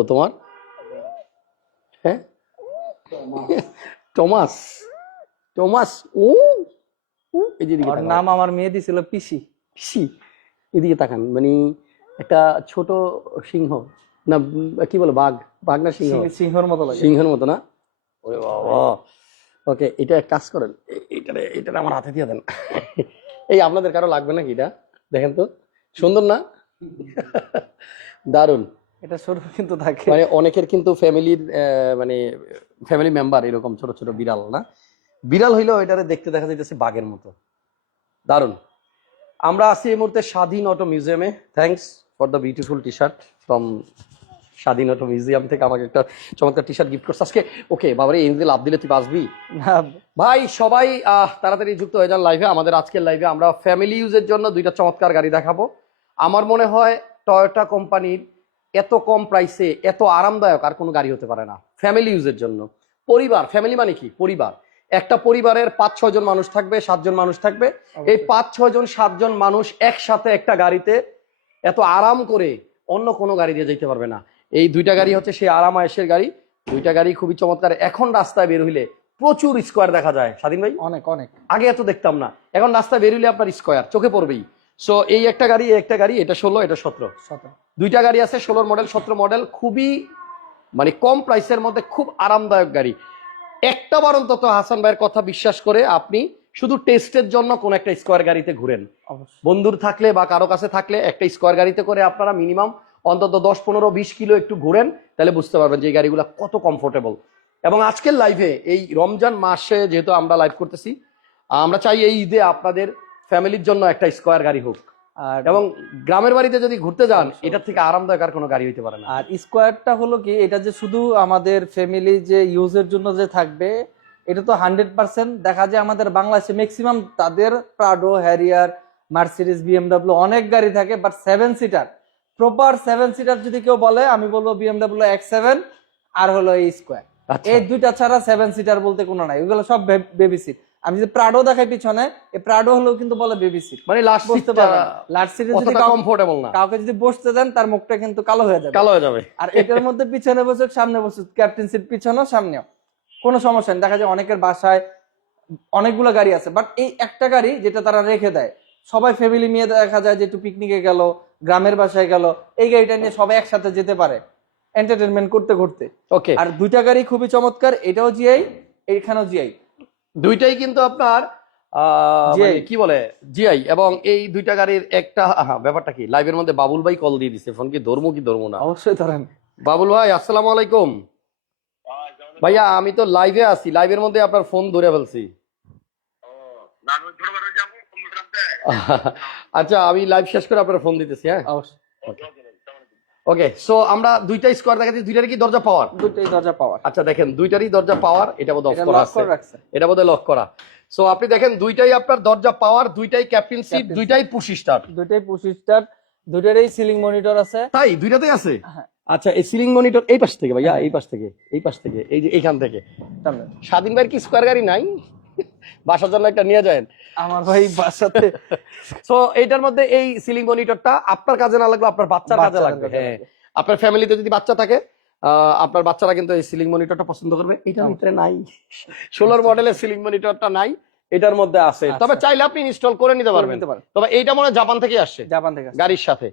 তো তোমার? হ্যাঁ? টমাস। টমাস ও। নাম আমার মেয়ে দিছিল পিসি। পিসি? এদিকে তাকান মানে একটা ছোট সিংহ না কি বলে বাঘ? বাঘ না সিংহ? সিংহর মতো লাগে। সিংহের মতো না? ওরে বাবা। ওকে এটা এক কাজ করেন এ- এইটারে এইটারে আমার হাতে দিয়ে দেন। এই আপনাদের কারও লাগবে নাকি এটা? দেখেন তো। সুন্দর না? দারুণ এটা সরু কিন্তু থাকে। মানে অনেকের কিন্তু ফ্যামিলির মানে ফ্যামিলি মেম্বার এরকম ছোট ছোট বিড়াল না? বিড়াল হইলেও এটারে দেখতে দেখা যাইতেছে বাঘের মতো। দারুণ আমরা আছি এই মুহূর্তে স্বাধীন অটো মিউজিয়ামে। Thanks for the beautiful T shirt from Swadhin auto museum থেকে আমাকে একটা চমৎকার টি শার্ট গিফট করছে। আজকে ওকে বাবারে দিকে লাভ দিলে তুই বাঁচবি? ভাই সবাই আহ, তাড়াতাড়ি যুক্ত হয়ে যান লাইভে আমাদের আজকের লাইভে আমরা ফ্যামিলি ইউজের জন্য দুইটা চমৎকার গাড়ি দেখাবো। আমার মনে হয় টয়োটা কোম্পানির এত কম প্রাইসে এত আরামদায়ক আর কোনো গাড়ি হতে পারে না। ফ্যামিলি ইউজের জন্য। পরিবার ফ্যামিলি মানে কি? পরিবার। একটা পরিবারের পাঁচ ছয় জন মানুষ থাকবে সাতজন মানুষ থাকবে। এই পাঁচ ছয় জন সাতজন মানুষ একসাথে একটা গাড়িতে এত আরাম করে অন্য কোনো গাড়ি দিয়ে যেতে পারবে না। এই দুইটা গাড়ি হচ্ছে সেই আরাম আয়েসের গাড়ি। দুইটা গাড়ি খুবই চমৎকার। এখন রাস্তায় বের হইলে প্রচুর স্কোয়ার দেখা যায়। স্বাধীন ভাই? অনেক অনেক। আগে এত দেখতাম না। এখন রাস্তায় বের হইলে আপনার স্কোয়ার চোখে পড়বেই। সো এই একটা গাড়ি একটা গাড়ি এটা ষোলো এটা সতেরো। দুইটা গাড়ি আছে ষোলোর মডেল সতেরো মডেল খুবই মানে কম প্রাইসের মধ্যে খুব আরামদায়ক গাড়ি। একটা বার অন্তত হাসান ভাইয়ের কথা বিশ্বাস করে আপনি শুধু টেস্টের জন্য কোন একটা স্কোয়ার গাড়িতে ঘুরেন। বন্ধুর থাকলে বা কারও কাছে থাকলে একটা স্কোয়ার গাড়িতে করে আপনারা মিনিমাম অন্তত দশ পনেরো বিশ কিলো একটু ঘুরেন তাহলে বুঝতে পারবেন যে এই গাড়িগুলো কত কমফোর্টেবল এবং আজকের লাইভে এই রমজান মাসে যেহেতু আমরা লাইভ করতেছি আমরা চাই এই ঈদে আপনাদের ফ্যামিলির জন্য একটা স্কোয়ার গাড়ি হোক। আর এবং গ্রামের বাড়িতে যদি ঘুরতে যান এটার থেকে আরামদায়ক আর কোনো গাড়ি হইতে পারে না। আর স্কোয়ারটা হলো কি এটা যে শুধু আমাদের ফ্যামিলি যে ইউজের জন্য যে থাকবে এটা তো হান্ড্রেড পার্সেন্ট দেখা যায় আমাদের বাংলাদেশে ম্যাক্সিমাম তাদের প্রাডো হ্যারিয়ার মার্সিডিস বিএমডাব্লিউ অনেক গাড়ি থাকে but seven seater proper seven seater যদি কেউ বলে আমি বলব বিএমডাব্লিউ এক্স সেভেন আর হলো এই স্কোয়ার আচ্ছা। এই দুইটা ছাড়া সেভেন সিটার বলতে কোনো নাই ওইগুলো সব বেবি সিট আমি যদি প্রাডো দেখাই পিছনে এই প্রাডো হলেও কিন্তু বলে বেবি সিট মানে লাস্ট বুঝতে পারবেন। লাস্ট সিটে যদি কমফোর্টেবল না। কাউকে যদি বসতে দেন তার মুখটা কিন্তু কালো হয়ে যাবে। কালো হয়ে যাবে। আর এটার মধ্যে পিছনে বসে সামনে বসে ক্যাপ্টেন সিট পিছনেও সামনেও। কোনো সমস্যা নেই। দেখা যায় অনেকের বাসায় অনেকগুলো গাড়ি আছে বাট এই একটা গাড়ি যেটা তারা রেখে দেয় সবাই ফ্যামিলি নিয়ে দেখা যায় যে একটু পিকনিকে গেল গ্রামের বাসায় গেল এই গাড়িটা নিয়ে সবাই একসাথে যেতে পারে এন্টারটেনমেন্ট করতে করতে। ওকে আর দুইটা গাড়ি খুবই চমৎকার এটাও জিআই এইখানেও জিআই দুইটাই কিন্তু আপনার মানে কি বলে জিআই এবং এই দুইটা গাড়ির একটা ব্যাপারটা কি? লাইভের মধ্যে বাবুল ভাই কল দিয়ে দিছে ফোন কি ধর্ম কি ধর্ম না? অবশ্যই ধরেন। বাবুল ভাই আসসালামু আলাইকুম। ভাইয়া আমি তো লাইভে আছি লাইভের মধ্যে আপনার ফোন ধরে ফেলছি। আচ্ছা আমি লাইভ শেষ করে আপনার ফোন দিতেছি হ্যাঁ? অবশ্যই। ওকে সো আমরা দুইটা স্কোয়ার দেখাচ্ছি দুইটারই কি দরজা পাওয়ার দুটোই দরজা পাওয়ার আচ্ছা দেখেন দুইটারই দরজা পাওয়ার এটা বোধ অফ করা আছে। এটা বোধহয় লক করা। সো আপনি দেখেন দুইটাই আপনার দরজা পাওয়ার দুইটাই ক্যাপ্টেন সিট দুইটাই পুশি স্টার দুইটাই পঁচিশ স্টার দুইটারই সিলিং মনিটর আছে। তাই? দুইটাতেই আছে? হ্যাঁ। আচ্ছা এই সিলিং মনিটর এই পাশ থেকে ভাইয়া এই পাশ থেকে এই পাশ থেকে এই যে এইখান থেকে। স্বাধীন ভাইয়ের কি স্কোয়ার গাড়ি নাই? বাসার জন্য একটা নিয়ে যায় আমার ভাই বাসাতে। সো এইটার মধ্যে এই সিলিং মনিটরটা আপনার কাজে না লাগবে আপনার বাচ্চার কাজে লাগবে। হ্যাঁ। আপনার ফ্যামিলিতে যদি বাচ্চা থাকে আপনার বাচ্চারা কিন্তু এই সিলিং মনিটরটা পছন্দ করবে। এটার। ভিতরে নাই। ষোলোর মডেলের সিলিং মনিটরটা নাই। এটার মধ্যে আছে। আচ্ছা। তবে চাইলে আপনি ইনস্টল করে নিতে পারবেন। তবে এইটা মনে হয় জাপান থেকে আসছে। জাপান থেকে গাড়ির সাথে।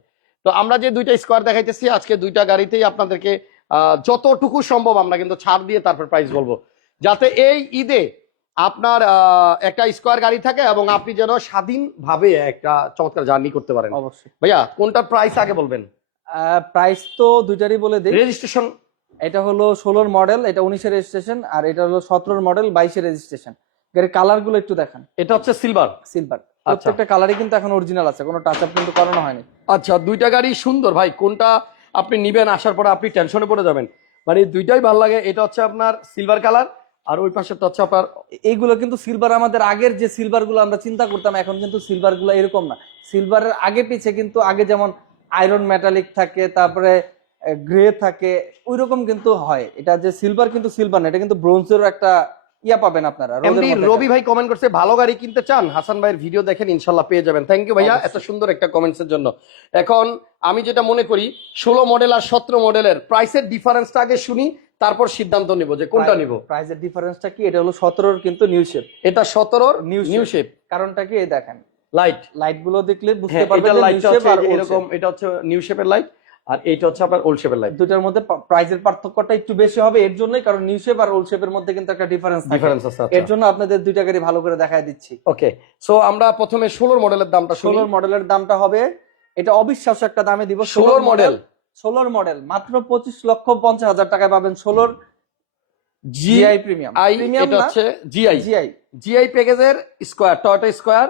তো আমরা যে দুইটা স্কোয়ার দেখাইতেছি আজকে দুইটা গাড়িতেই আপনাদেরকে আহ, যতটুকু সম্ভব আমরা কিন্তু ছাড় দিয়ে তারপর প্রাইস বলব। যাতে এই ঈদে আপনার একটা স্কোয়ার গাড়ি থাকে এবং আপনি যেন স্বাধীনভাবে একটা চমৎকার জার্নি করতে পারেন। অবশ্যই। ভাইয়া কোনটার প্রাইস আগে বলবেন? প্রাইস তো দুইটারই বলে দিই। রেজিস্ট্রেশন এটা হলো ষোলোর মডেল এটা উনিশের রেজিস্ট্রেশন আর এটা হলো সতেরোর মডেল বাইশের রেজিস্ট্রেশন গাড়ির কালারগুলো একটু দেখান। এটা হচ্ছে সিলভার সিলভার প্রত্যেকটা কালারই কিন্তু এখন অরিজিনাল আছে কোনো টাচ আপ কিন্তু করানো হয়নি। আচ্ছা দুইটা গাড়ি সুন্দর। ভাই কোনটা আপনি নিবেন আসার পরে আপনি টেনশনে পড়ে যাবেন। মানে দুইটাই ভালো লাগে এটা হচ্ছে আপনার সিলভার কালার আর ওই পাশেরটা হচ্ছে আপনার এইগুলো কিন্তু সিলভার আমাদের আগের যে সিলভারগুলো আমরা চিন্তা করতাম এখন কিন্তু সিলভারগুলো এরকম না। সিলভারের আগে পিছে কিন্তু আগে যেমন আয়রন মেটালিক থাকে তারপরে গ্রে থাকে ওই রকম কিন্তু হয়। এটা যে সিলভার কিন্তু সিলভার না এটা কিন্তু ব্রোঞ্জের একটা ইয়া পাবেন আপনারা এমডি রবি ভাই কমেন্ট করছে ভালো গাড়ি কিনতে চান? হাসান ভাইয়ের ভিডিও দেখেন ইনশাল্লাহ পেয়ে যাবেন। থ্যাংক ইউ ভাইয়া এত সুন্দর একটা কমেন্টস এর জন্য। এখন আমি যেটা মনে করি ষোলো মডেল আর সতেরো মডেলের প্রাইসের ডিফারেন্সটা আগে শুনি তারপর সিদ্ধান্ত নিব যে কোনটা নিব। প্রাইসের ডিফারেন্সটা কি? এটা হলো সতেরোর কিন্তু নিউ শেপ এটা সতেরোর New নিউ শেপ কারণটা কি? এই দেখেন। লাইট লাইটগুলো দেখলে বুঝতে হ্যাঁ পারবেন new লাইটটা shape আর এরকম এটা হচ্ছে নিউ শেপের লাইট আর এইটা হচ্ছে আপনার ওল্ড শেপের লাইট দুটার মধ্যে প্রাইসের পার্থক্যটা একটু বেশি হবে এর জন্যই কারণ নিউ শেপ আর ওল্ড শেপের মধ্যে কিন্তু একটা ডিফারেন্স ডিফারেন্স আছে এর জন্য আপনাদের দুইটা গাড়ি ভালো করে দেখায় দিচ্ছি। ওকে সো আমরা প্রথমে ষোলোর মডেলের দামটা শুনি। ষোলোর মডেলের দামটা হবে এটা অবিশ্বাস্য একটা দামে দিব। ষোলোর মডেল ষোলোর মডেল মাত্র পঁচিশ লক্ষ পঞ্চাশ হাজার টাকায় পাবেন ষোলোর জিআই প্রিমিয়াম আই এটা হচ্ছে জিআই জিআই জিআই প্যাকেজের স্কোয়ার টয়টা স্কোয়ার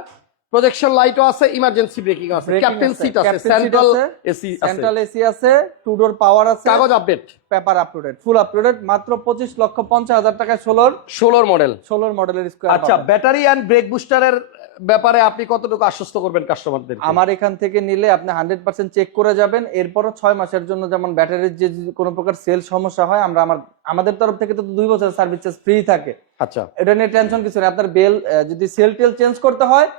প্রজেকশন লাইটও আছে ইমার্জেন্সি ব্রেকিং আছে ক্যাপ্টেন সিট আছে। সেন্ট্রাল এসি আছে সেন্ট্রাল এসি আছে টু ডোর পাওয়ার আছে কাগজ update paper uploaded full uploaded মাত্র পঁচিশ লক্ষ পঞ্চাশ হাজার টাকায় ষোলোর ষোলোর মডেল ষোলোর মডেলের স্কোয়ার আচ্ছা ব্যাটারি অ্যান্ড ব্রেক বুস্টারের ব্যাপারে আপনি কতটুকু আশ্বস্ত করবেন কাস্টমারদের আমার এখান থেকে নিলে আপনি হান্ড্রেড পার্সেন্ট চেক করে যাবেন এরপরও ছয় মাসের জন্য যেমন ব্যাটারির যে কোনো প্রকার সেল সমস্যা হয় আমরা আমার আমাদের তরফ থেকে তো দুই বছর সার্ভিস চার্জ ফ্রি থাকে। আচ্ছা। এটা নিয়ে টেনশন কিছু নেই। আপনার বেল যদি সেল টেল চেঞ্জ করতে হয়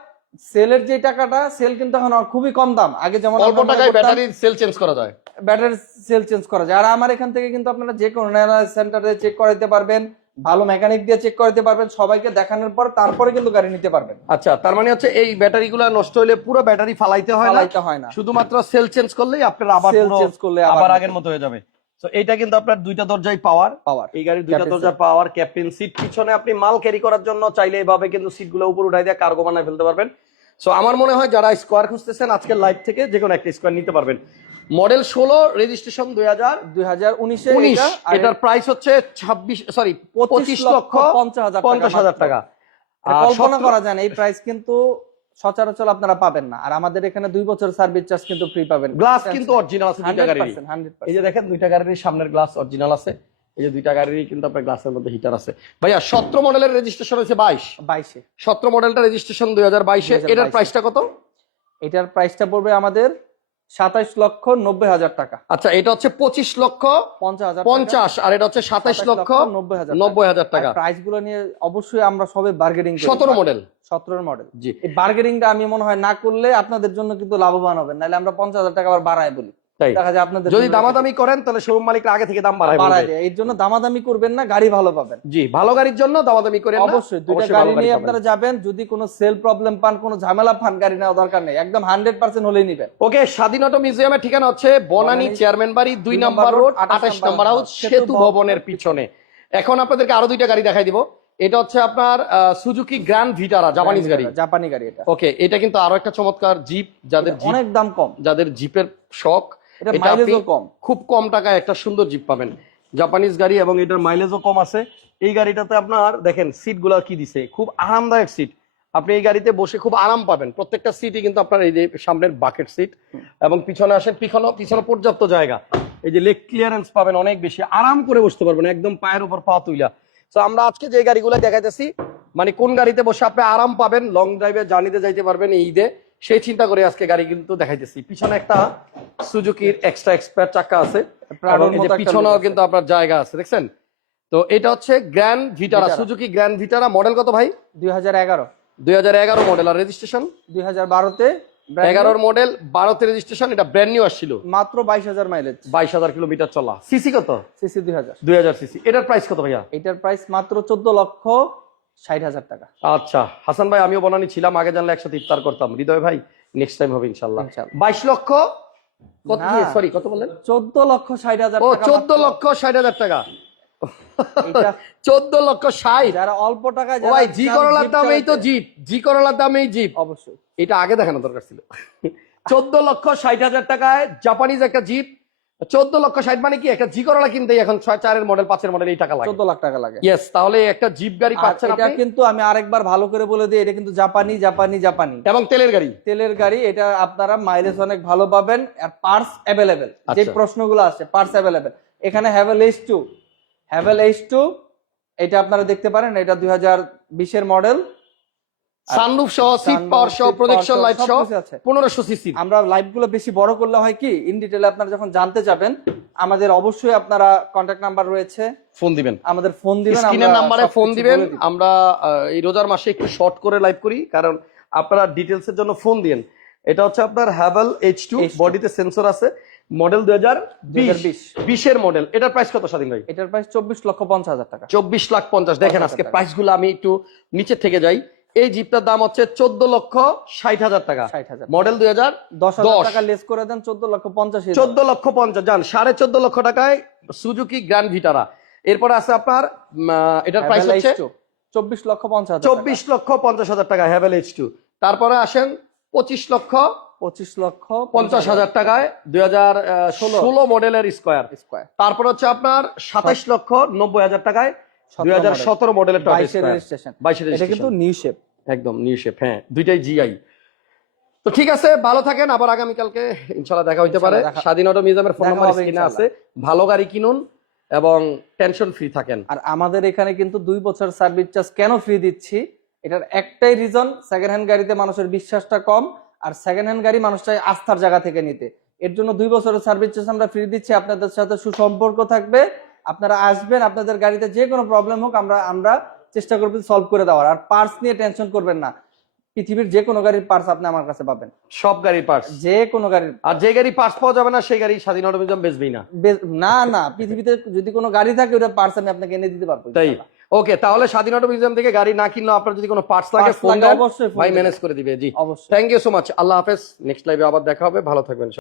সেলের যে টাকাটা সেল কিন্তু এখন খুবই কম দাম। আগে যেমন অল্প টাকায় ব্যাটারির সেল চেঞ্জ করা যায়। ব্যাটারি সেল চেঞ্জ করা যায়। আর আমার এখান থেকে কিন্তু আপনারা যে কোনো সেন্টারে চেক করাইতে পারবেন। ভালো মেকানিক দিয়ে চেক করাইতে পারবেন সবাইকে দেখানোর পর তারপরে কিন্তু গাড়ি নিতে পারবেন। আচ্ছা তার মানে হচ্ছে এই ব্যাটারিগুলো নষ্ট হলে পুরো ব্যাটারি ফালাইতে হয় ফালাইতে হয় না। শুধুমাত্র সেল চেঞ্জ করলেই আপনার আবার সেল চেঞ্জ করলে আবার আগের মতো হয়ে যাবে। তো এইটা কিন্তু আপনার দুইটা দরজায় পাওয়ার পাওয়ার এই গাড়ির দুইটা দরজা পাওয়ার ক্যাপ্টেন সিট পিছনে আপনি মাল ক্যারি করার জন্য চাইলে এইভাবে কিন্তু সিটগুলো উপর উঠাই দিয়ে কার্গো বানায় ফেলতে পারবেন। সো আমার মনে হয় যারা স্কোয়ার খুঁজতেছেন আজকের লাইভ থেকে যে কোনো একটা স্কোয়ার নিতে পারবেন। মডেল ষোলো রেজিস্ট্রেশন দুই হাজার দুই হাজার উনিশে। উনিশ এটার প্রাইস হচ্ছে ছাব্বিশ সরি পঁচিশ লক্ষ পঞ্চাশ হাজার পঞ্চাশ হাজার টাকা। কল্পনা করা যায় এই প্রাইস কিন্তু সচরাচর আপনারা পাবেন না। আর আমাদের এখানে দুই বছর সার্ভিস চার্জ কিন্তু ফ্রি পাবেন। গ্লাস কিন্তু অরিজিনাল আছে দুইটা হান্ড্রেড এই যে দেখেন দুইটা গাড়ির সামনের গ্লাস অরিজিনাল আছে। এই যে দুইটা গাড়িরই কিন্তু আপনার গ্লাসের মধ্যে হিটার আছে। ভাইয়া সতেরো মডেলের রেজিস্ট্রেশন হয়েছে বাইশ। বাইশে। সতেরো মডেলটা রেজিস্ট্রেশন দুই হাজার বাইশে। 2022 এটার প্রাইসটা কত? এটার প্রাইসটা পড়বে আমাদের সাতাইশ লক্ষ নব্বই হাজার টাকা। আচ্ছা এটা হচ্ছে পঁচিশ লক্ষ পঞ্চাশ হাজার পঞ্চাশ আর এটা হচ্ছে সাতাইশ লক্ষ নব্বই হাজার নব্বই হাজার টাকা। প্রাইসগুলো নিয়ে অবশ্যই আমরা সবে বার্গেনিং সতেরো মডেল সতেরো মডেল জি। এই বার্গেনিংটা আমি মনে হয় না করলে আপনাদের জন্য কিন্তু লাভবান হবে নাহলে আমরা পঞ্চাশ হাজার টাকা আবার বাড়ায় বলি। তাই? দেখা যায় আপনাদের যদি দামাদামি করেন তাহলে শোরুম মালিকরা আগে থেকে দাম বাড়ায় বাড়ায় এর জন্য দামাদামি করবেন না গাড়ি ভালো পাবেন। জি ভালো গাড়ির জন্য দামাদামি করেন অবশ্যই দুইটা গাড়ি নিয়ে আপনারা যাবেন যদি কোনো সেল প্রবলেম পান কোনো ঝামেলা পান গাড়ি নেওয়া দরকার নেই। একদম হান্ড্রেড পার্সেন্ট হলেই নিবেন। ওকে স্বাধীনতা মিউজিয়ামের ঠিকানা হচ্ছে বনানী বনানী চেয়ারম্যান বাড়ি দুই নম্বর রোড রোড, আঠাশ আঠাশ নম্বর নম্বর হাউস হাউস, সেতু ভবনের ভবনের পিছনে। এখন আপনাদেরকে আরও দুইটা গাড়ি দেখাই দিব। এটা হচ্ছে আপনার সুজুকি গ্র্যান্ড ভিটারা জাপানিজ গাড়ি। জাপানি গাড়ি এটা। ওকে এটা কিন্তু আরও একটা চমৎকার জিপ যাদের অনেক দাম কম। যাদের জিপের শখ এটা এটা মাইলেজও কম। খুব কম টাকায় একটা সুন্দর জিপ পাবেন। জাপানিজ গাড়ি এবং এটার মাইলেজও কম আছে। এই গাড়িটাতে আপনার দেখেন সিটগুলা কি দিছে? খুব আরামদায়ক সিট আপনি এই গাড়িতে বসে খুব আরাম পাবেন। প্রত্যেকটা সিটই কিন্তু আপনার এই যে সামনের বাকেট সিট এবং পিছনে আসেন পিছনে পিছনে পর্যাপ্ত জায়গা। এই যে লেগ ক্লিয়ারেন্স পাবেন অনেক বেশি। আরাম করে বসতে পারবেন একদম পায়ের উপর পা তুইলা। তো আমরা আজকে যে গাড়িগুলো দেখাইতেছি মানে কোন গাড়িতে বসে আপনি আরাম পাবেন লং ড্রাইভে জার্নিতে যাইতে পারবেন এই ঈদে। সেই চিন্তা করে আজকে গাড়ি কিন্তু দেখাইতেছি। পিছনে একটা সুজুকির এক্সট্রা এক্সপার্ট চাকা আছে। পিছনেও কিন্তু আপনার জায়গা আছে দেখছেন? তো এটা হচ্ছে grand Vitara Vitara. Suzuki grand Vitara model কত ভাই? দুই হাজার এগারো। দুই হাজার এগারো মডেল আর রেজিস্ট্রেশন দুই হাজার বারোতে এগারোর মডেল বারোতে রেজিস্ট্রেশন এটা ব্র্যান্ড নিউ আসছিল। মাত্র বাইশ হাজার মাইলেজ বাইশ হাজার কিলোমিটার চলা। সিসি কত? সিসি দুই হাজার। দুই হাজার সিসি এটার প্রাইস কত ভাইয়া? এটার প্রাইস মাত্র চোদ্দ লক্ষ ষাট হাজার টাকা। আচ্ছা হাসান ভাই আমিও বনানি ছিলাম আগে জানলে একসাথে ইফতার করতাম। হৃদয় ভাই নেক্সট টাইম হবে ইনশাল্লাহ। বাইশ লক্ষ? কত সরি কত বললেন? চোদ্দ লক্ষ ষাট হাজার ও চোদ্দ লক্ষ ষাট হাজার টাকা। চোদ্দ লক্ষ ষাট। যারা অল্প টাকায় ভাই জি করলার দামেই তো জিপ। জি করলার দামেই জিপ। অবশ্যই। এটা আগে দেখানো দরকার ছিল। চোদ্দ লক্ষ ষাট হাজার টাকায় জাপানিজ একটা জিপ। চোদ্দ লক্ষ ষাট মানে কি? একটা জি করলা কিনতে এখন ছয় চারের মডেল পাঁচের মডেল এই টাকা লাগে। চোদ্দ লাখ টাকা লাগে। ইয়েস তাহলে একটা জিপ গাড়ি পাচ্ছেন এটা কিন্তু আমি আরেকবার ভালো করে বলে দিই এটা কিন্তু জাপানি জাপানি জাপানি। এবং তেলের গাড়ি? তেলের গাড়ি এটা আপনারা মাইলেজ অনেক ভালো পাবেন আর পার্টস অ্যাভেলেবেল যে আচ্ছা। প্রশ্নগুলো আসে পার্টস অ্যাভেলেবেল এখানে Haval H two Haval H two এটা আপনারা দেখতে পারেন এটা দুই হাজার বিশের মডেল সানরুফ সহ সিট পাওয়ার সহ প্রজেকশন লাইট সহ আছে। পনেরোশো সিসি আমরা লাইভগুলো বেশি বড় করলে হয় কি ইন ডিটেল আপনারা যখন জানতে যাবেন আমাদের অবশ্যই আপনারা কন্ট্যাক্ট নাম্বার রয়েছে। ফোন দিবেন। আমাদের ফোন দিবেন স্ক্রিনের নাম্বারে ফোন দিবেন। আমরা এই রোজার মাসে একটু শর্ট করে লাইভ করি কারণ আপনারা ডিটেলস এর জন্য ফোন দিন এটা হচ্ছে আপনার হ্যাভেল এইচ টু বডিতে সেন্সর আছে মডেল দুই হাজার বিশ। 2020 বিশের মডেল এটার প্রাইস কত স্বাধীন ভাই? এটার প্রাইস চব্বিশ লক্ষ পঞ্চাশ হাজার টাকা। চব্বিশ লাখ পঞ্চাশ। দেখেন আজকে প্রাইসগুলো আমি একটু নিচে থেকে যাই। এই জিপটার দাম হচ্ছে চোদ্দ লক্ষ ষাট হাজার টাকা। মডেল দুই হাজার দশ টাকা লেস করে দেন চোদ্দ লক্ষ পঞ্চাশ চোদ্দ লক্ষ পঞ্চাশ যান সাড়ে চোদ্দ লক্ষ টাকায় সুজুকি গ্র্যান্ড ভিটারা এরপরে আছে আপনার এটার প্রাইস হচ্ছে চব্বিশ লক্ষ পঞ্চাশ চব্বিশ লক্ষ পঞ্চাশ হাজার টাকা হ্যাভেল এইচ টু তারপরে আসেন পঁচিশ লক্ষ পঁচিশ লক্ষ পঞ্চাশ হাজার টাকায় দুই হাজার ষোলো। মডেলের স্কোয়ার স্কোয়ার তারপর হচ্ছে আপনার সাতাইশ লক্ষ নব্বই হাজার টাকায় দুই হাজার সতেরো মডেলের বাইশের রেজিস্ট্রেশন বাইশের কিন্তু নিউ শেপ একদম নিউ শেপ হ্যাঁ। দুইটাই জিআই তো ঠিক আছে ভালো থাকেন আবার আগামীকালকে ইনশাল্লাহ দেখা হইতে পারে। স্বাধীন অটো মিউজিয়ামের ফোন নাম্বার স্ক্রিনে আছে। ভালো গাড়ি কিনুন এবং টেনশন ফ্রি থাকেন। আর আমাদের এখানে কিন্তু দুই বছর সার্ভিস চার্জ কেন ফ্রি দিচ্ছি? এটার একটাই রিজন সেকেন্ড হ্যান্ড গাড়িতে মানুষের বিশ্বাসটা কম আর সেকেন্ড হ্যান্ড গাড়ি মানুষ চায় আস্থার জায়গা থেকে নিতে। এর জন্য দুই বছরের সার্ভিস চার্জ আমরা ফ্রি দিচ্ছি আপনাদের সাথে সুসম্পর্ক থাকবে। আপনারা আসবেন আপনাদের গাড়িতে যে কোনো প্রবলেম হোক আমরা আমরা চেষ্টা করব সলভ করে দেওয়ার। আর পার্টস নিয়ে টেনশন করবেন না। পৃথিবীর যে কোনো গাড়ির পার্টস আপনি আমার কাছে পাবেন। সব গাড়ির পার্টস যে কোনো গাড়ির আর যে গাড়ি পার্টস পাওয়া যাবে না সেই গাড়ি স্বাধীন অটো মিউজিয়াম বেচবেই না। না না পৃথিবীতে যদি কোনো গাড়ি থাকে ওটা পার্টস আমি আপনাকে এনে দিতে পারব তাই? ওকে তাহলে স্বাধীন অটো মিউজিয়াম থেকে গাড়ি না কিনলেও আপনার যদি কোনো পার্টস লাগে ফোন দেন। অবশ্যই ভাই ম্যানেজ করে দিবে জি। অবশ্যই। থ্যাংক ইউ সো মাচ আল্লাহ হাফেজ। নেক্সট লাইভে আবার দেখা হবে। ভালো থাকবেন।